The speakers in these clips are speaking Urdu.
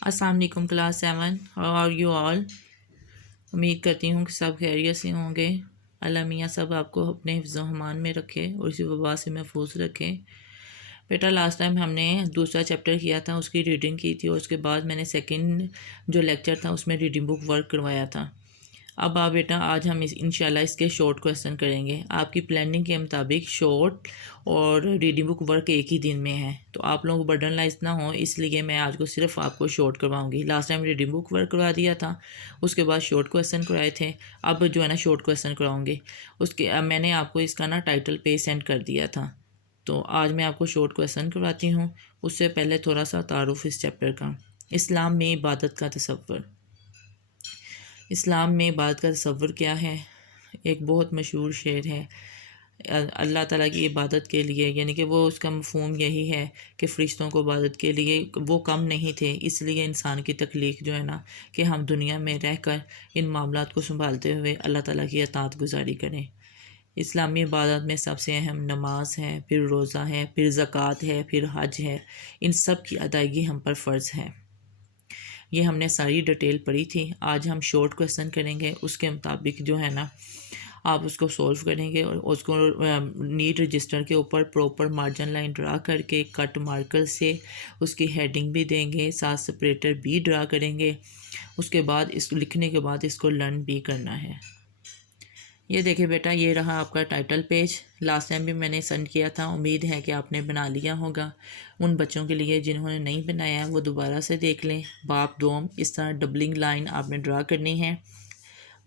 السلام علیکم class 7، how are you all? امید کرتی ہوں کہ سب خیریت سے ہوں گے۔ اللہ میاں سب آپ کو اپنے حفظ و امان میں رکھے اور اسی وبا سے محفوظ رکھے۔ بیٹا لاسٹ ٹائم ہم نے دوسرا چیپٹر کیا تھا، اس کی ریڈنگ کی تھی، اور اس کے بعد میں نے سیکنڈ جو لیکچر تھا اس میں ریڈنگ بک ورک کروایا تھا۔ اب بیٹا آج ہم انشاءاللہ اس کے شارٹ کویسچن کریں گے۔ آپ کی پلاننگ کے مطابق شارٹ اور ریڈنگ بک ورک ایک ہی دن میں ہے، تو آپ لوگ برڈن لائز نہ ہوں، اس لیے میں آج کو صرف آپ کو شارٹ کرواؤں گی۔ لاسٹ ٹائم ریڈنگ بک ورک کروا دیا تھا، اس کے بعد شارٹ کویسچن کروائے تھے، اب جو ہے نا شارٹ کویسچن کراؤں گی۔ میں نے آپ کو اس کا نا ٹائٹل پیج سینڈ کر دیا تھا، تو آج میں آپ کو شارٹ کویسچن کرواتی ہوں۔ اس سے پہلے تھوڑا سا تعارف اس چیپٹر کا۔ اسلام میں عبادت کا تصور۔ اسلام میں عبادت کا تصور کیا ہے؟ ایک بہت مشہور شعر ہے، اللہ تعالیٰ کی عبادت کے لیے، یعنی کہ وہ اس کا مفہوم یہی ہے کہ فرشتوں کو عبادت کے لیے وہ کم نہیں تھے، اس لیے انسان کی تخلیق جو ہے نا کہ ہم دنیا میں رہ کر ان معاملات کو سنبھالتے ہوئے اللہ تعالیٰ کی اطاعت گزاری کریں۔ اسلامی عبادت میں سب سے اہم نماز ہے، پھر روزہ ہے، پھر زکوٰۃ ہے، پھر حج ہے۔ ان سب کی ادائیگی ہم پر فرض ہے۔ یہ ہم نے ساری ڈیٹیل پڑھی تھی۔ آج ہم شارٹ کویسچن کریں گے، اس کے مطابق جو ہے نا آپ اس کو سولو کریں گے، اور اس کو نیٹ رجسٹر کے اوپر پراپر مارجن لائن ڈرا کر کے کٹ مارکر سے اس کی ہیڈنگ بھی دیں گے، ساتھ سپریٹر بھی ڈرا کریں گے۔ اس کے بعد اس کو لکھنے کے بعد اس کو لرن بھی کرنا ہے۔ یہ دیکھیں بیٹا، یہ رہا آپ کا ٹائٹل پیج۔ لاسٹ ٹائم بھی میں نے سینڈ کیا تھا، امید ہے کہ آپ نے بنا لیا ہوگا۔ ان بچوں کے لیے جنہوں نے نہیں بنایا وہ دوبارہ سے دیکھ لیں۔ باب دوم، اس طرح ڈبلنگ لائن آپ نے ڈرا کرنی ہے۔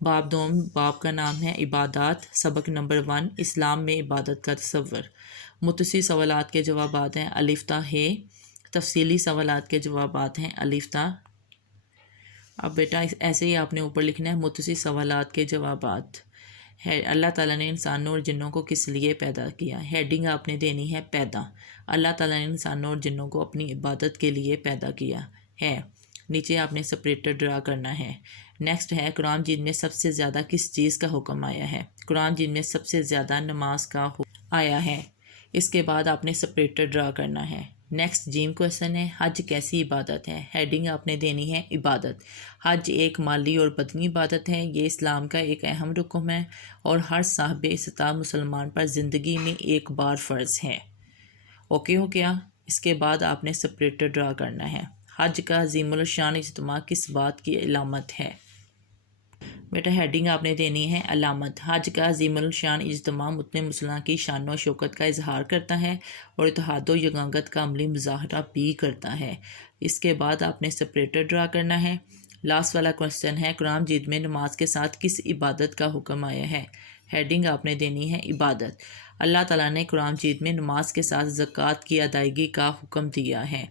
باب دوم، باب کا نام ہے عبادات، سبق نمبر 1، اسلام میں عبادت کا تصور۔ متصل سوالات کے جوابات ہیں الف تا ہے، تفصیلی سوالات کے جوابات ہیں الف تا۔ اب بیٹا ایسے ہی آپ نے اوپر لکھنا ہے متصل سوالات کے جوابات۔ اللہ تعالیٰ نے انسانوں اور جنوں کو کس لیے پیدا کیا؟ ہیڈنگ آپ نے دینی ہے پیدا۔ اللہ تعالیٰ نے انسانوں اور جنوں کو اپنی عبادت کے لیے پیدا کیا ہے۔ نیچے آپ نے سپریٹر ڈرا کرنا ہے۔ نیکسٹ ہے قرآن مجید میں سب سے زیادہ کس چیز کا حکم آیا ہے؟ قرآن مجید میں سب سے زیادہ نماز کا حکم آیا ہے۔ اس کے بعد آپ نے سپریٹر ڈرا کرنا ہے۔ نیکسٹ جیم کویسچن ہے حج کیسی عبادت ہے؟ ہیڈنگ آپ نے دینی ہے عبادت۔ حج ایک مالی اور بدنی عبادت ہے، یہ اسلام کا ایک اہم رکن ہے اور ہر صاحب استطاعت مسلمان پر زندگی میں ایک بار فرض ہے۔ اوکے ہو گیا؟ اس کے بعد آپ نے سپریٹر ڈرا کرنا ہے۔ حج کا عظیم الشان اجتماع کس بات کی علامت ہے؟ بیٹا ہیڈنگ آپ نے دینی ہے علامت۔ حج کا عظیم الشان اجتماع مسلم مسلمان کی شان و شوکت کا اظہار کرتا ہے اور اتحاد و یگانگت کا عملی مظاہرہ بھی کرتا ہے۔ اس کے بعد آپ نے سپریٹر ڈرا کرنا ہے۔ لاسٹ والا کویسچن ہے قرآن مجید میں نماز کے ساتھ کس عبادت کا حکم آیا ہے؟ ہیڈنگ آپ نے دینی ہے عبادت۔ اللہ تعالیٰ نے قرآن مجید میں نماز کے ساتھ زکوٰۃ کی ادائیگی کا حکم دیا ہے۔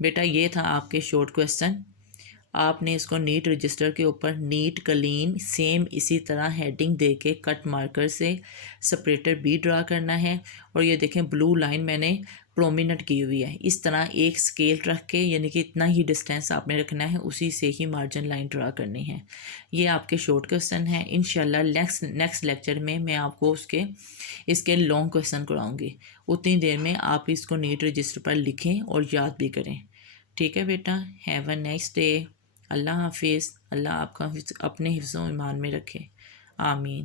بیٹا یہ تھا آپ کے شارٹ کویسچن۔ آپ نے اس کو نیٹ رجسٹر کے اوپر نیٹ کلین سیم اسی طرح ہیڈنگ دے کے کٹ مارکر سے سپریٹر بھی ڈرا کرنا ہے، اور یہ دیکھیں بلو لائن میں نے پرومیننٹ کی ہوئی ہے۔ اس طرح ایک سکیل رکھ کے، یعنی کہ اتنا ہی ڈسٹینس آپ نے رکھنا ہے، اسی سے ہی مارجن لائن ڈرا کرنی ہے۔ یہ آپ کے شارٹ کویسچن ہیں۔ انشاءاللہ نیکسٹ لیکچر میں میں آپ کو اس کے لانگ کویسچن کراؤں گی۔ اتنی دیر میں آپ اس کو نیٹ رجسٹر پر لکھیں اور یاد بھی کریں۔ ٹھیک ہے بیٹا، ہیو اے نیکسٹ ڈے۔ اللہ حافظ۔ اللہ آپ کا اپنے حفظ و ایمان میں رکھے، آمین۔